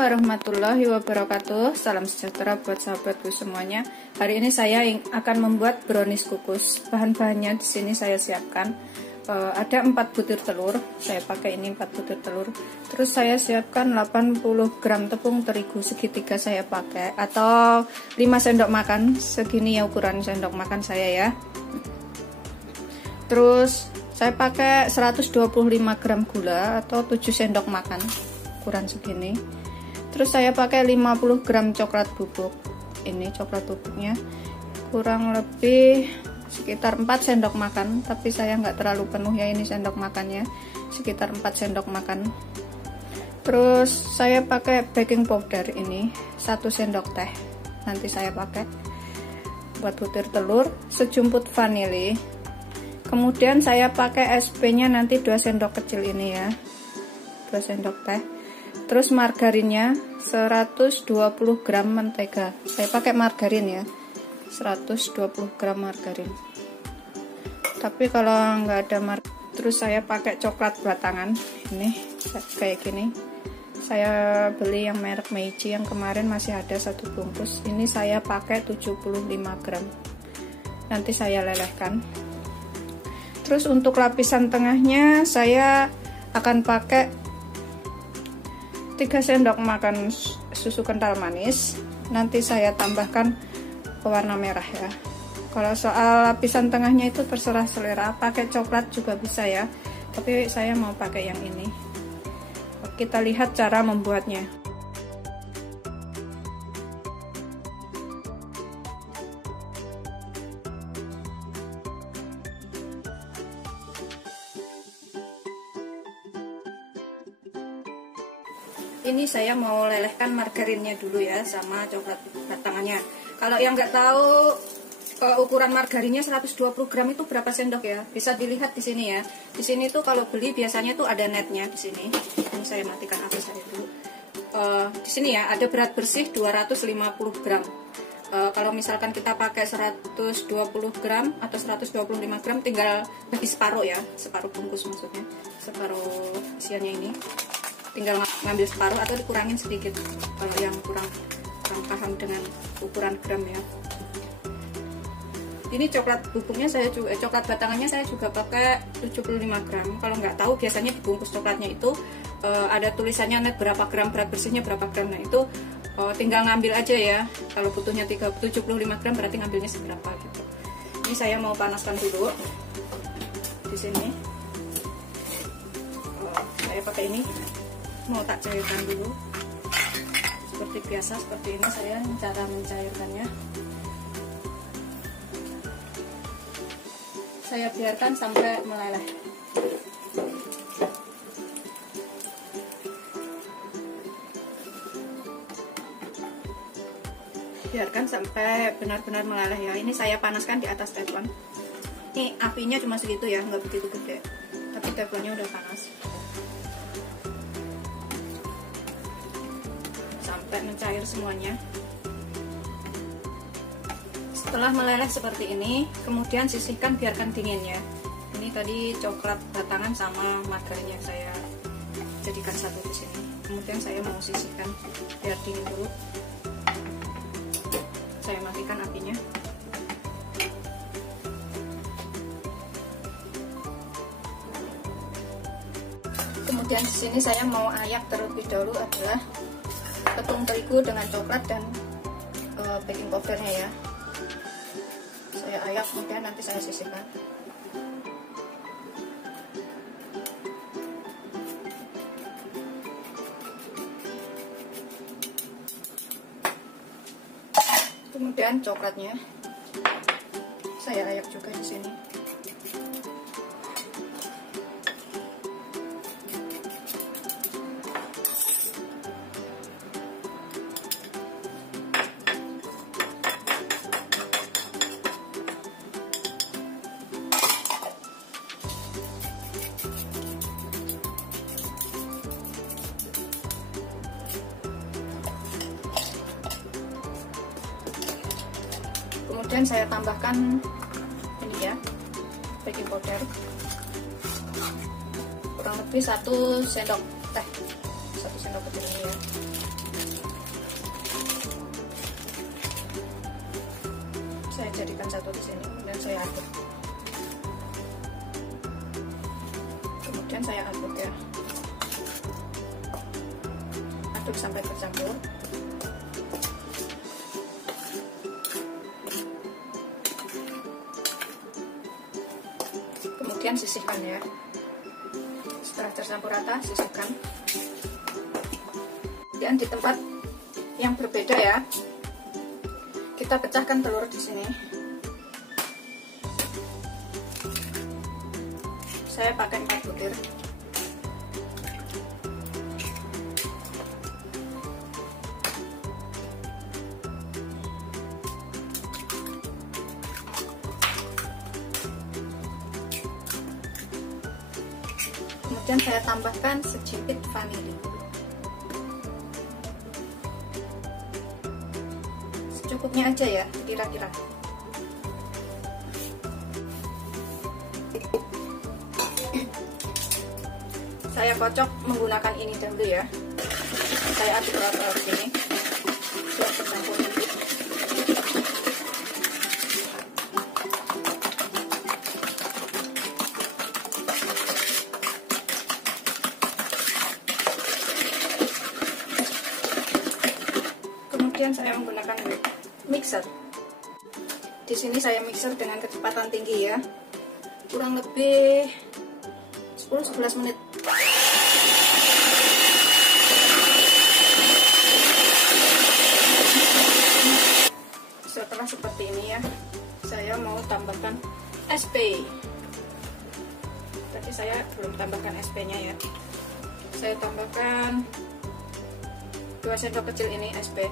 Assalamualaikum warahmatullahi wabarakatuh. Salam sejahtera buat sahabatku semuanya. Hari ini saya akan membuat brownies kukus. Bahan-bahannya di sini saya siapkan. Ada 4 butir telur. Saya pakai ini 4 butir telur. Terus saya siapkan 80 gram tepung terigu segitiga saya pakai, atau 5 sendok makan. Segini ya ukuran sendok makan saya ya. Terus saya pakai 125 gram gula atau 7 sendok makan, ukuran segini. Terus saya pakai 50 gram coklat bubuk. Ini coklat bubuknya kurang lebih sekitar 4 sendok makan, tapi saya nggak terlalu penuh ya, ini sendok makannya sekitar 4 sendok makan. Terus saya pakai baking powder, ini 1 sendok teh nanti saya pakai buat butir telur, sejumput vanili. Kemudian saya pakai SP nya nanti 2 sendok kecil ini ya, 2 sendok teh. Terus margarinnya 120 gram mentega, saya pakai margarin ya, 120 gram margarin. Tapi kalau nggak ada terus saya pakai coklat batangan, ini kayak gini. Saya beli yang merek Meiji, yang kemarin masih ada 1 bungkus. Ini saya pakai 75 gram, nanti saya lelehkan. Terus untuk lapisan tengahnya saya akan pakai 3 sendok makan susu kental manis, nanti saya tambahkan pewarna merah ya. Kalau soal lapisan tengahnya itu terserah selera, pakai coklat juga bisa ya, tapi saya mau pakai yang ini. Kita lihat cara membuatnya. Ini saya mau lelehkan margarinnya dulu ya, sama coklat batangannya. Kalau yang nggak tahu ukuran margarinnya 120 gram itu berapa sendok ya, bisa dilihat di sini ya. Di sini tuh kalau beli biasanya tuh ada netnya di sini. Ini saya matikan api saya dulu. Di sini ya ada berat bersih 250 gram. Kalau misalkan kita pakai 120 gram atau 125 gram, tinggal bagi separuh ya, separuh bungkus maksudnya, separuh isiannya ini. Tinggal ngambil separuh atau dikurangin sedikit kalau yang kurang paham dengan ukuran gram ya. Ini coklat bubuknya saya juga, coklat batangannya saya juga pakai 75 gram. Kalau nggak tahu, biasanya di bungkus coklatnya itu ada tulisannya net berapa gram, berat bersihnya berapa gram. Nah itu tinggal ngambil aja ya. Kalau butuhnya 75 gram berarti ngambilnya seberapa gitu. Ini saya mau panaskan dulu di sini. Saya pakai ini, mau tak cairkan dulu. Seperti biasa, seperti ini saya cara mencairkannya. Saya biarkan sampai meleleh. Biarkan sampai benar-benar meleleh ya. Ini saya panaskan di atas teflon. Ini apinya cuma segitu ya, nggak begitu gede, tapi teflonnya udah panas. Sampai mencair semuanya. Setelah meleleh seperti ini, kemudian sisihkan, biarkan dingin ya. Ini tadi coklat batangan sama margarin yang saya jadikan satu di sini. Kemudian saya mau sisihkan biar dingin dulu. Saya matikan apinya. Kemudian di sini saya mau ayak terlebih dahulu adalah tepung terigu dengan coklat dan baking powdernya ya. Saya ayak, kemudian nanti saya sisihkan. Kemudian coklatnya saya ayak juga di sini. Kemudian saya tambahkan ini ya, baking powder kurang lebih 1 sendok teh, 1 sendok kecil ini ya. saya jadikan satu di sini, kemudian saya aduk. Kemudian saya aduk ya, aduk sampai bercampur. Kemudian sisihkan ya. Setelah tercampur rata, sisihkan. Kemudian di tempat yang berbeda ya, kita pecahkan telur di sini. Saya pakai 4 butir. Kemudian saya tambahkan secipit vanili. Secukupnya aja ya, kira-kira. Saya kocok menggunakan ini dahulu ya. Saya aduk rata di sini. Biar bercampur nanti. Kemudian saya menggunakan mixer. Di sini saya mixer dengan kecepatan tinggi ya. Kurang lebih 10-11 menit. Setelah seperti ini ya, saya mau tambahkan SP. Tadi saya belum tambahkan SP-nya ya. Saya tambahkan 2 sendok kecil ini SP.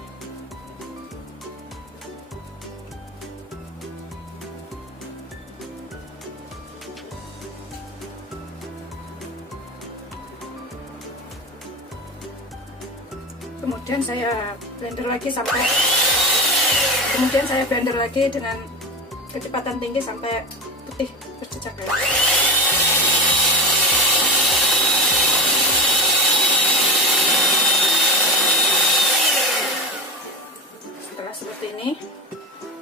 Kemudian saya blender lagi dengan kecepatan tinggi sampai putih berjejak ya. Setelah seperti ini,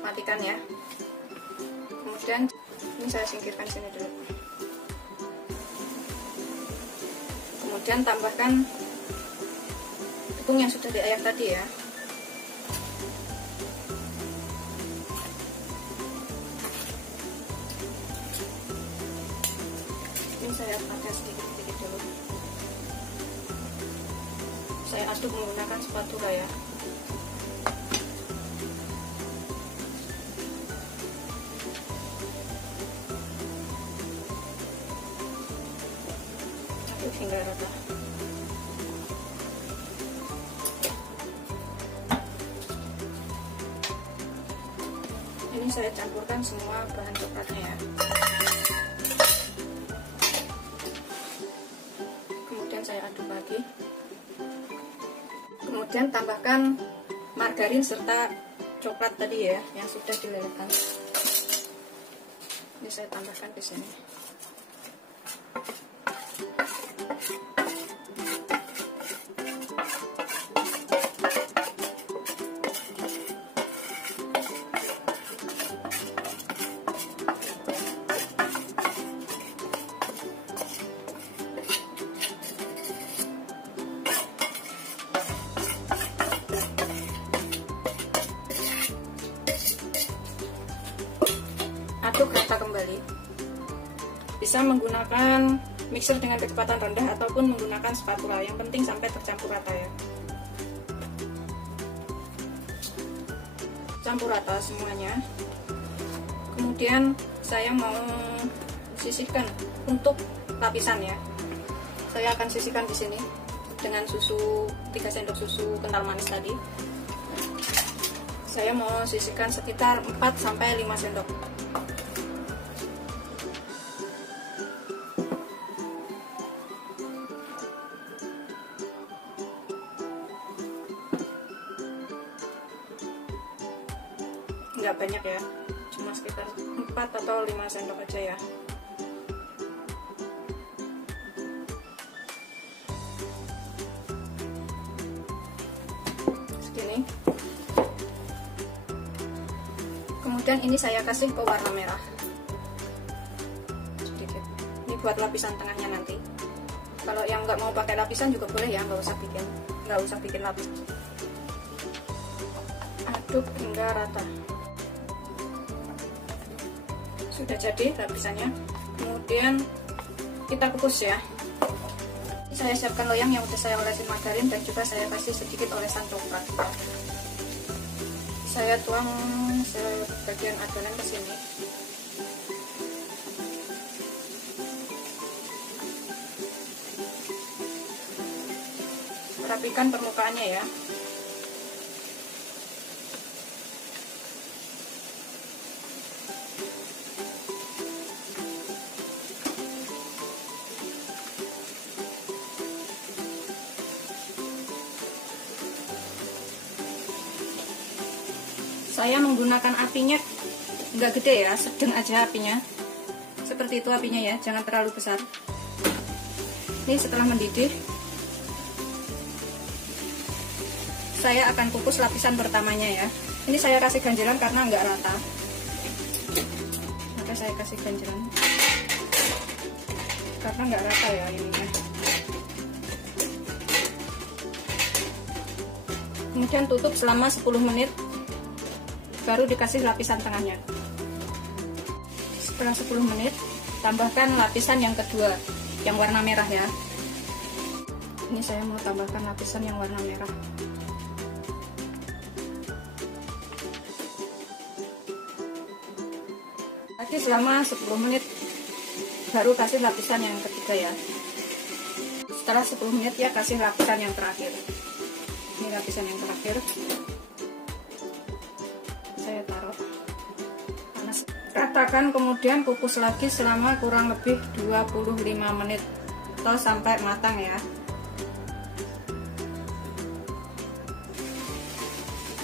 matikan ya. Kemudian ini saya singkirkan sini dulu. Kemudian tambahkan tepung yang sudah diayak tadi ya. Ini saya pakai sedikit-sedikit dulu. Saya aduk menggunakan spatula ya. Aduk hingga rata. Ini saya campurkan semua bahan coklatnya ya. Kemudian saya aduk lagi. Kemudian tambahkan margarin serta coklat tadi ya, yang sudah dilelehkan. Ini saya tambahkan di sini. Aduk rata kembali. Bisa menggunakan mixer dengan kecepatan rendah ataupun menggunakan spatula. Yang penting sampai tercampur rata ya. Campur rata semuanya. Kemudian saya mau sisihkan untuk lapisan ya. Saya akan sisihkan di sini dengan susu 3 sendok susu kental manis tadi. Saya mau sisihkan sekitar 4-5 sendok. Nggak banyak ya, cuma sekitar 4 atau 5 sendok aja ya. Segini. Kemudian ini saya kasih ke warna merah sedikit. Ini buat lapisan tengahnya nanti. Kalau yang nggak mau pakai lapisan juga boleh ya, nggak usah bikin lapis. Aduk hingga rata. Sudah jadi lapisannya. Kemudian kita kukus ya. Saya siapkan loyang yang udah saya olesin margarin dan juga saya kasih sedikit olesan coklat. Saya tuang sebagian adonan ke sini. Rapikan permukaannya ya. Saya menggunakan apinya nggak gede ya, sedang aja apinya. Seperti itu apinya ya, jangan terlalu besar. Ini setelah mendidih, saya akan kukus lapisan pertamanya ya. Ini saya kasih ganjelan karena nggak rata, maka saya kasih ganjelan karena nggak rata ya ininya. Kemudian tutup selama 10 menit, baru dikasih lapisan tengahnya. Setelah 10 menit, tambahkan lapisan yang kedua, yang warna merah ya. Ini saya mau tambahkan lapisan yang warna merah. Lagi selama 10 menit, baru kasih lapisan yang ketiga ya. Setelah 10 menit ya kasih lapisan yang terakhir. Ini lapisan yang terakhir. Saya taruh panas, ratakan, kemudian kukus lagi selama kurang lebih 25 menit atau sampai matang ya.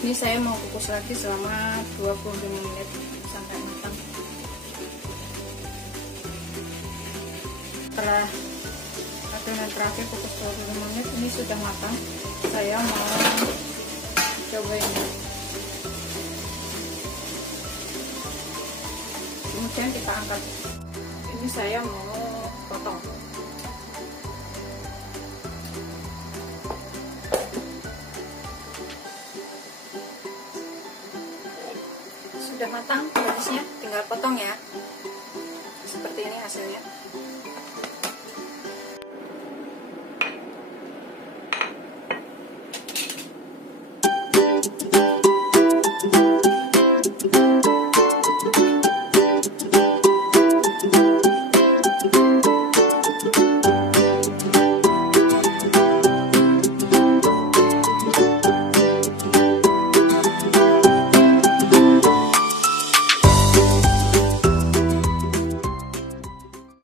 Ini saya mau kukus lagi selama 25 menit sampai matang. Setelah adonan terakhir kukus 25 menit, ini sudah matang. Saya mau coba ini. Kemudian kita angkat. Ini saya mau potong. Sudah matang, habisnya tinggal potong ya. Seperti ini hasilnya.